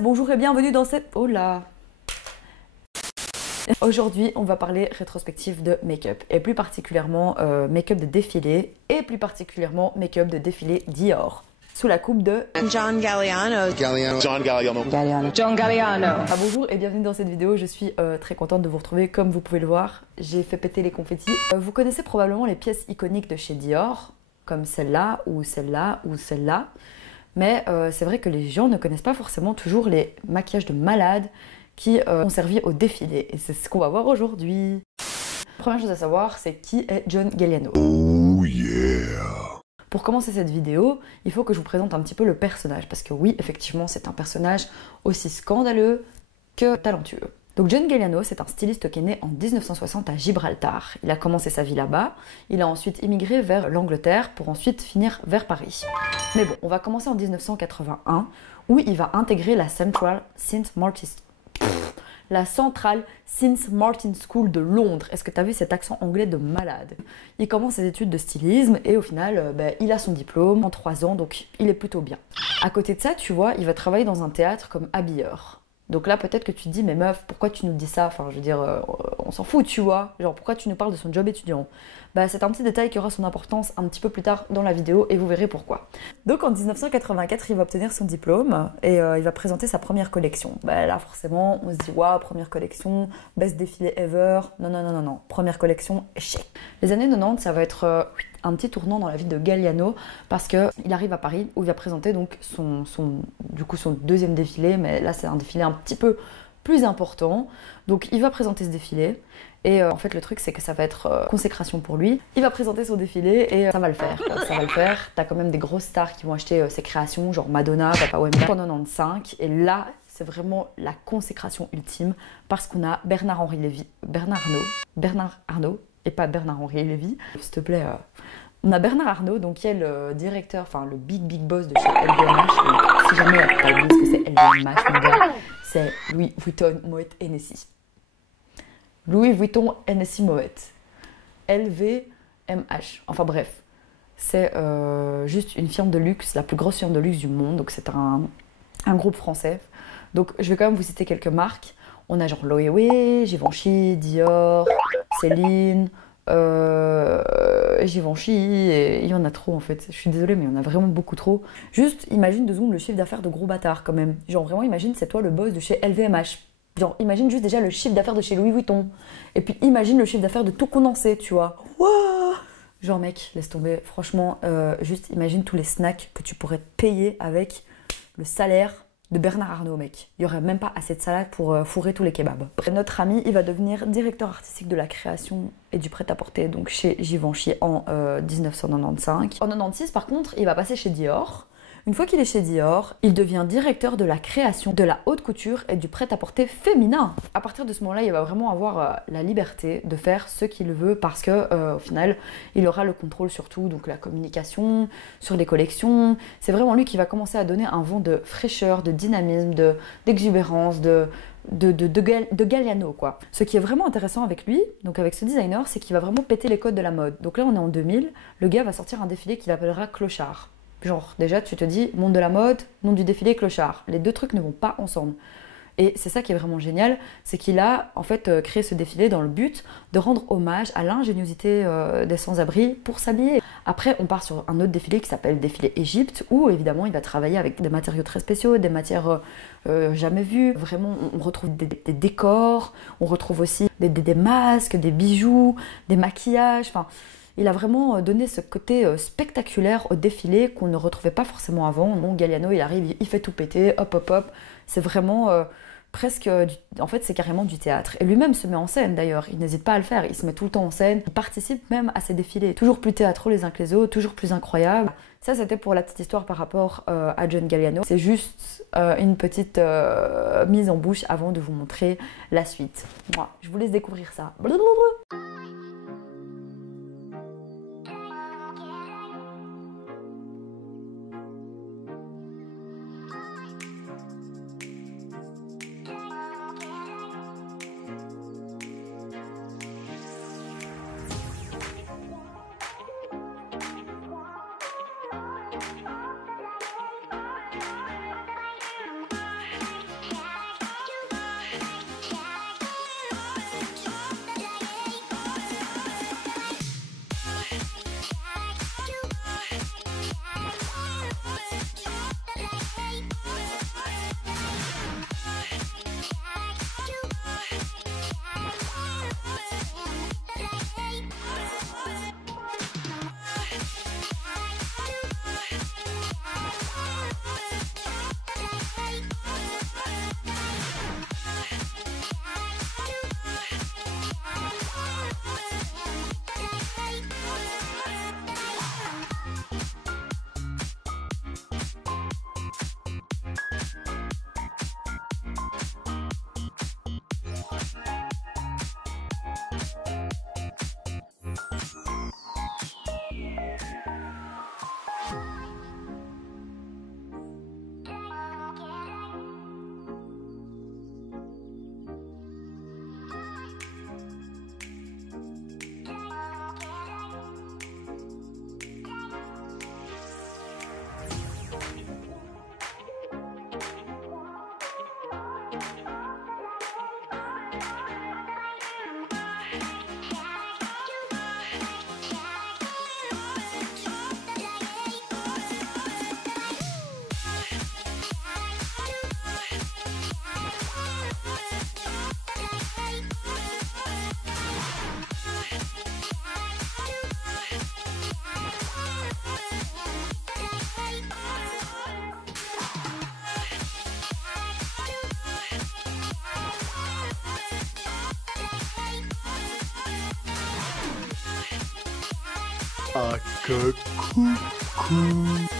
Bonjour et bienvenue dans cette... Oh là. Aujourd'hui, on va parler rétrospective de make-up et plus particulièrement make-up de défilé et plus particulièrement make-up de défilé Dior sous la coupe de John Galliano. Bonjour et bienvenue dans cette vidéo. Je suis très contente de vous retrouver. Comme vous pouvez le voir, j'ai fait péter les confettis. Vous connaissez probablement les pièces iconiques de chez Dior, comme celle-là ou celle-là ou celle-là. Mais c'est vrai que les gens ne connaissent pas forcément toujours les maquillages de malades qui ont servi au défilé. Et c'est ce qu'on va voir aujourd'hui. La première chose à savoir, c'est qui est John Galliano. Oh yeah! Pour commencer cette vidéo, il faut que je vous présente un petit peu le personnage. Parce que oui, effectivement, c'est un personnage aussi scandaleux que talentueux. Donc John Galliano, c'est un styliste qui est né en 1960 à Gibraltar. Il a commencé sa vie là-bas, il a ensuite immigré vers l'Angleterre pour ensuite finir vers Paris. Mais bon, on va commencer en 1981 où il va intégrer la Central St. Martin School de Londres. Est-ce que tu as vu cet accent anglais de malade? Il commence ses études de stylisme et au final, il a son diplôme en 3 ans, donc il est plutôt bien. À côté de ça, tu vois, il va travailler dans un théâtre comme habilleur. Donc là, peut-être que tu te dis, mais meuf, pourquoi tu nous dis ça? Enfin, je veux dire, on s'en fout, tu vois. Genre, pourquoi tu nous parles de son job étudiant? C'est un petit détail qui aura son importance un petit peu plus tard dans la vidéo et vous verrez pourquoi. Donc en 1984, il va obtenir son diplôme et il va présenter sa première collection. Là, forcément, on se dit, waouh, première collection, best défilé ever. Non. Première collection, échec. Les années 90, ça va être un petit tournant dans la vie de Galliano parce qu'il arrive à Paris où il va présenter donc son deuxième défilé, mais là, c'est un défilé un petit peu plus important. Donc il va présenter ce défilé et en fait le truc c'est que ça va être consécration pour lui. Il va présenter son défilé et ça va le faire. Ça va le faire. T'as quand même des grosses stars qui vont acheter ses créations, genre Madonna, Papa Wemba en 95 et là c'est vraiment la consécration ultime parce qu'on a Bernard Arnault et pas Bernard-Henri Lévy. S'il te plaît, on a Bernard Arnault, donc qui est le directeur, enfin le big boss de chez LVMH. Donc, si jamais t'as oublié ce que c'est LVMH, mon gars, c'est Louis Vuitton, Moet Hennessy. Louis Vuitton, Hennessy, Moet. LVMH. Enfin bref, c'est juste une firme de luxe, la plus grosse firme de luxe du monde. Donc c'est un groupe français. Donc je vais quand même vous citer quelques marques. On a genre Loewe, Givenchy, Dior, Céline, Givenchy, et il y en a trop en fait. Je suis désolée, mais il y en a vraiment beaucoup trop. Juste, imagine 2 secondes le chiffre d'affaires de gros bâtards quand même. Genre vraiment, imagine, c'est toi le boss de chez LVMH. Genre, imagine juste déjà le chiffre d'affaires de chez Louis Vuitton. Et puis imagine le chiffre d'affaires de tout condensé, tu vois. Wow, genre mec, laisse tomber. Franchement, juste imagine tous les snacks que tu pourrais te payer avec le salaire de Bernard Arnault, mec. Il n'y aurait même pas assez de salade pour fourrer tous les kebabs. Notre ami, il va devenir directeur artistique de la création et du prêt-à-porter, donc chez Givenchy en 1995. En 96, par contre, il va passer chez Dior. Une fois qu'il est chez Dior, il devient directeur de la création, de la haute couture et du prêt-à-porter féminin. À partir de ce moment-là, il va vraiment avoir la liberté de faire ce qu'il veut parce que au final, il aura le contrôle sur tout, donc la communication, sur les collections. C'est vraiment lui qui va commencer à donner un vent de fraîcheur, de dynamisme, d'exubérance, de Galliano quoi. Ce qui est vraiment intéressant avec lui, donc avec ce designer, c'est qu'il va vraiment péter les codes de la mode. Donc là, on est en 2000, le gars va sortir un défilé qu'il appellera Clochard. Genre, déjà, tu te dis, monde de la mode, nom du défilé, clochard. Les deux trucs ne vont pas ensemble. Et c'est ça qui est vraiment génial, c'est qu'il a en fait créé ce défilé dans le but de rendre hommage à l'ingéniosité des sans-abri pour s'habiller. Après, on part sur un autre défilé qui s'appelle Défilé Égypte, où évidemment, il va travailler avec des matériaux très spéciaux, des matières jamais vues. Vraiment, on retrouve des décors, on retrouve aussi des masques, des bijoux, des maquillages, enfin... Il a vraiment donné ce côté spectaculaire au défilé qu'on ne retrouvait pas forcément avant. Donc Galliano, il arrive, il fait tout péter, hop. C'est vraiment presque... En fait, c'est carrément du théâtre. Et lui-même se met en scène d'ailleurs. Il n'hésite pas à le faire. Il se met tout le temps en scène. Il participe même à ces défilés. Toujours plus théâtraux les uns que les autres, toujours plus incroyables. Ça, c'était pour la petite histoire par rapport à John Galliano. C'est juste une petite mise en bouche avant de vous montrer la suite. Moi, je vous laisse découvrir ça. Ah, que coucou.